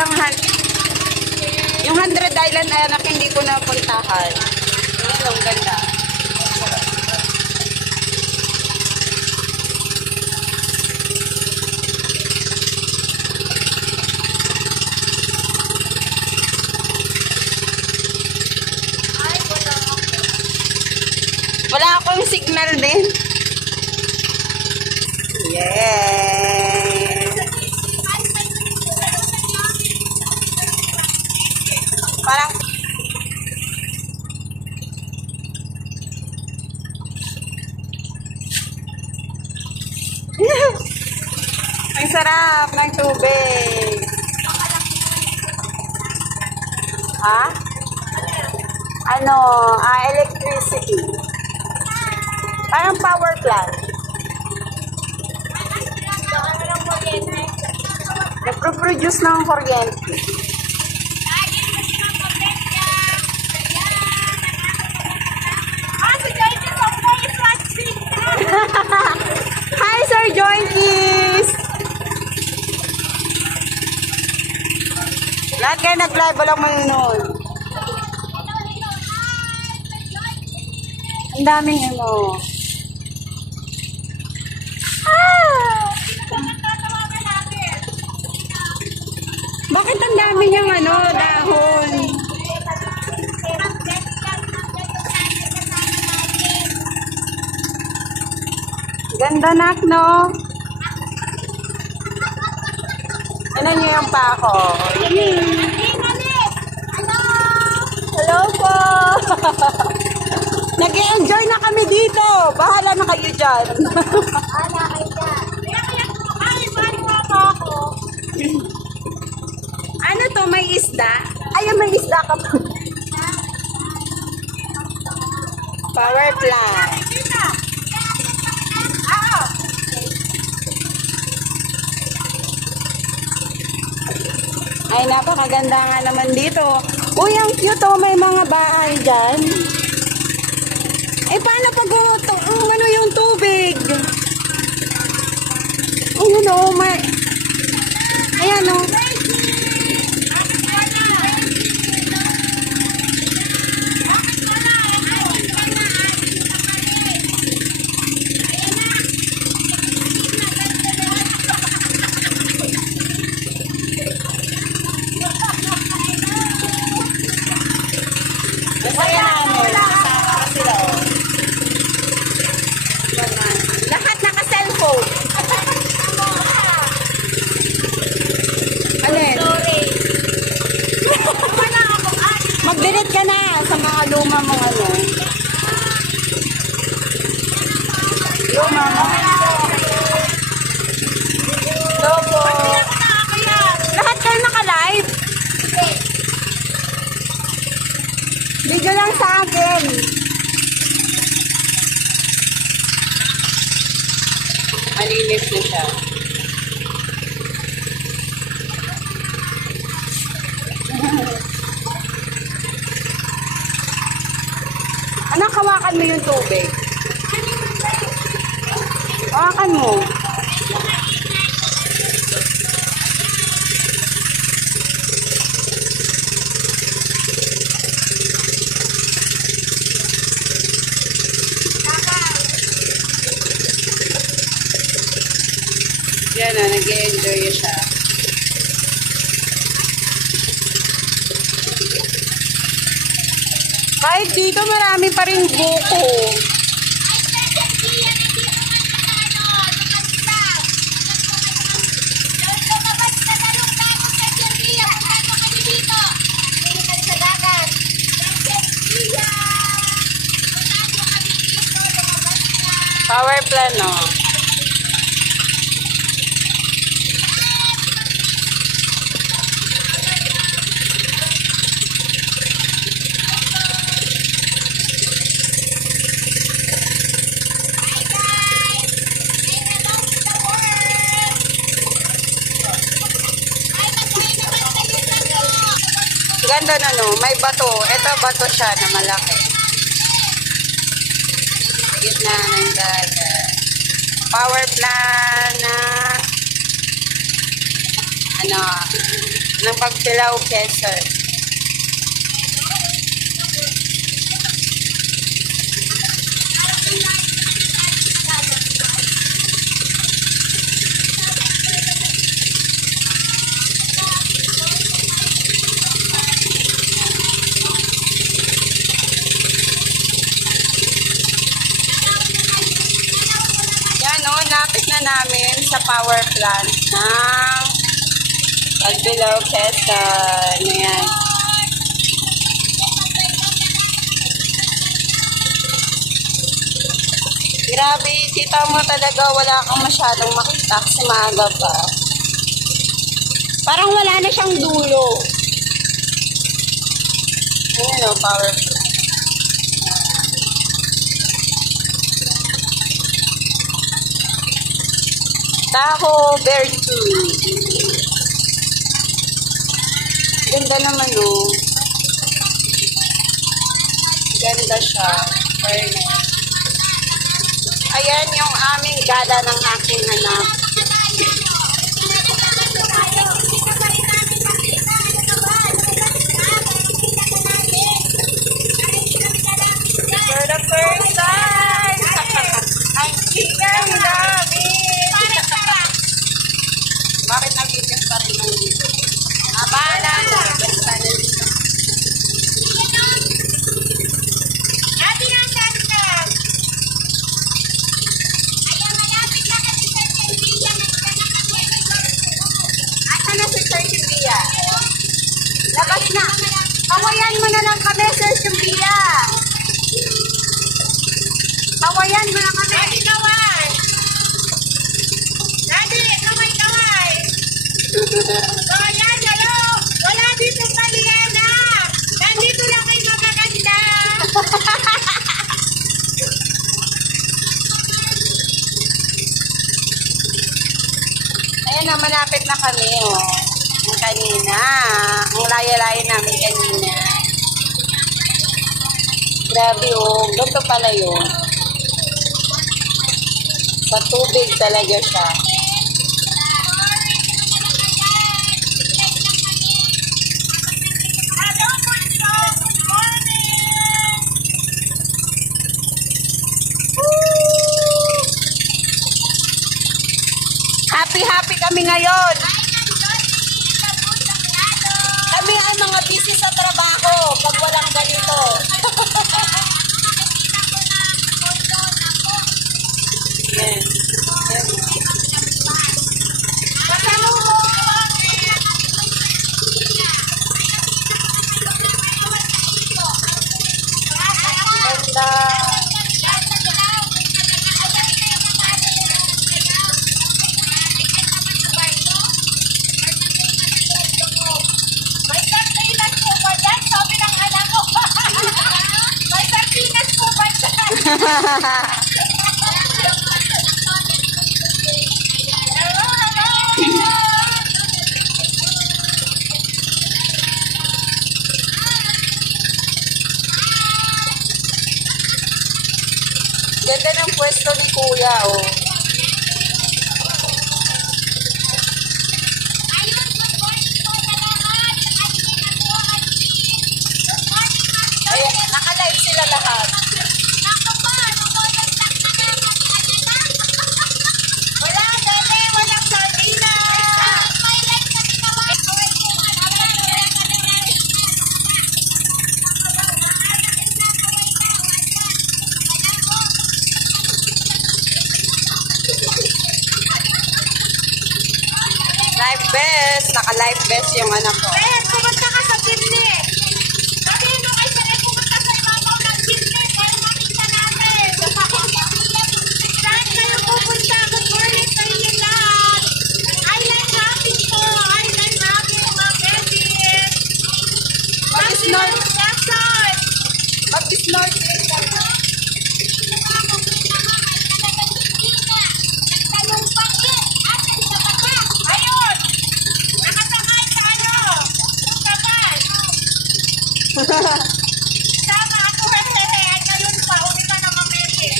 Parang yung 100 Island anak hindi ko napuntahan. Ayun, ang ganda. Wala akong signal din. Yes. Parang ang sarap ng tubig. Ha? Ano? Electricity. Parang power plant. Nagpo-produce ng kuryente. Hi, Sir Joinkies! Lahat kayo nag-live, walang manunood. Ang daming ano. Bakit ang dami niyang ano, dahon? Ganda nak, no? Ano niyo yung pako? Hello po! Nag-enjoy na kami dito. Bahala na kayo dyan. Ano to? May isda? Ay, may isda ka po. Power plant. Ay, napakaganda nga naman dito. Uy, ang cute oh. May mga bahay dyan. Eh, paano pag umano yung tubig? Ayun oh, may... Ayan oh. Masaya namin. Kasama sila oh. Lahat naka-cellphone. Alin? Mag-delete ka na sa mga luma mong ano. Luma mo. Lobo. Lahat kayo naka-live. Video lang sa akin. Malinis na siya. Anak, hawakan mo yung tubig. Hawakan mo. Yan na, nag-enjoy siya. Kahit dito marami pa rin buko. Power plant, no? Ganda na no, may bato. Ito bato siya na malaki. Sa gitna ng dagat. Power plant na ano, ng Pagpilaw, Quezon. Yan o, lapit na namin sa power plant ng Pagpilaw, Quezon. Ayan. Grabe, kita mo talaga wala kang masyadong makita kasi maaga pa. Parang wala na siyang dulo. Ayan o, power plant. Tahoe Virtue. Ganda naman o. Ganda siya. Ayan yung aming gala ng aking anak. For the first time! Ang chicken namin! Bakit nag-ibig pa rin mo dito? Abala na! Basta na dito. Ate, nasan ka? Ayan, malapit na kasi sa Silvia. Asa na si Sir Silvia? Labas na! Kawayan mo na lang kami, Sir Silvia! Kawayan mo na kami! Ate, kaway! Ate, kaway! Kawayan, hello! Wala dito Paliana! Nandito lang kayo magaganda! Ayan na, malapit na kami, oh. Ang kanina. Ang laya-laya namin kanina. Grabe, oh. Ganito pala yun. Sa tubig talaga siya. Happy kami ngayon. Kami ay mga busy sa trabaho pag walang ganito. Yan. Ganda. Ganda ng pwesto ni Kuya, oh. Ayan, naka-live sila lahat. Wala, bebe, walang sardina. Live best. Naka-live best yung anak ko. Ben, pumunta ka sa chimney. Sabihin mo kay Sir, pumunta sa ibabaw ng chimney para makita namin. Saan kayo pupunta? Good morning sa inyo lahat. Island hopping po. Island hopping, mga beses. Mag-snort. Jackson. Mag-snort. Ayun. Nakasakay sa ano? Kapal. Sama ako, hehehe. Ay, ngayon pa, uwi ka na mamili.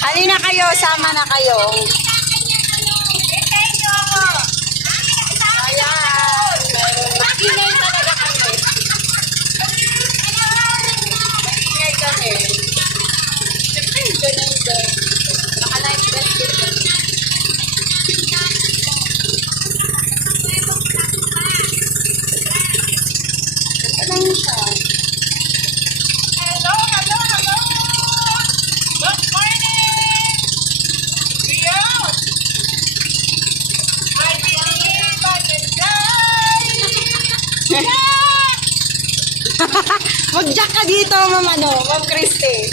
Halina kayo, sama na kayo. Hintayin niyo ako. Mag-jack ka dito, Ma'am Christy.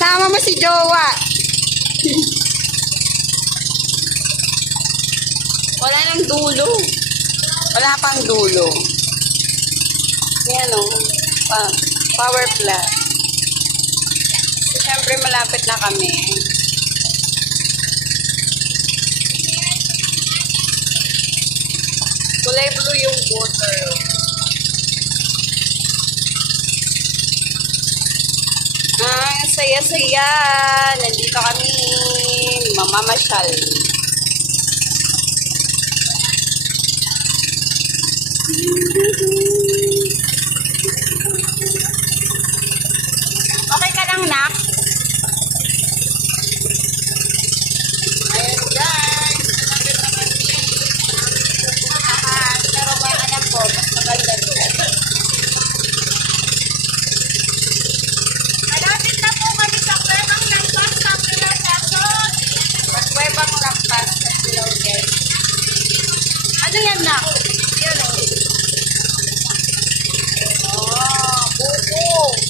Sama mo si Jowa. Wala nang dulo. Wala pang dulo. Yan o. Power plant. So, syempre malapit na kami. Kulay blue yung water. Saya-saya. Nandito kami. Mamamasyal. Okay ka lang, Nak? Ayun, guys. Pero may anak ko, mas maganda doon. Malapit na po kami sa Cuevang Lampas sa Quezon. Magwebang lampas sa Ilocos. Ano yan, Nak? Yan o. Oh, buko.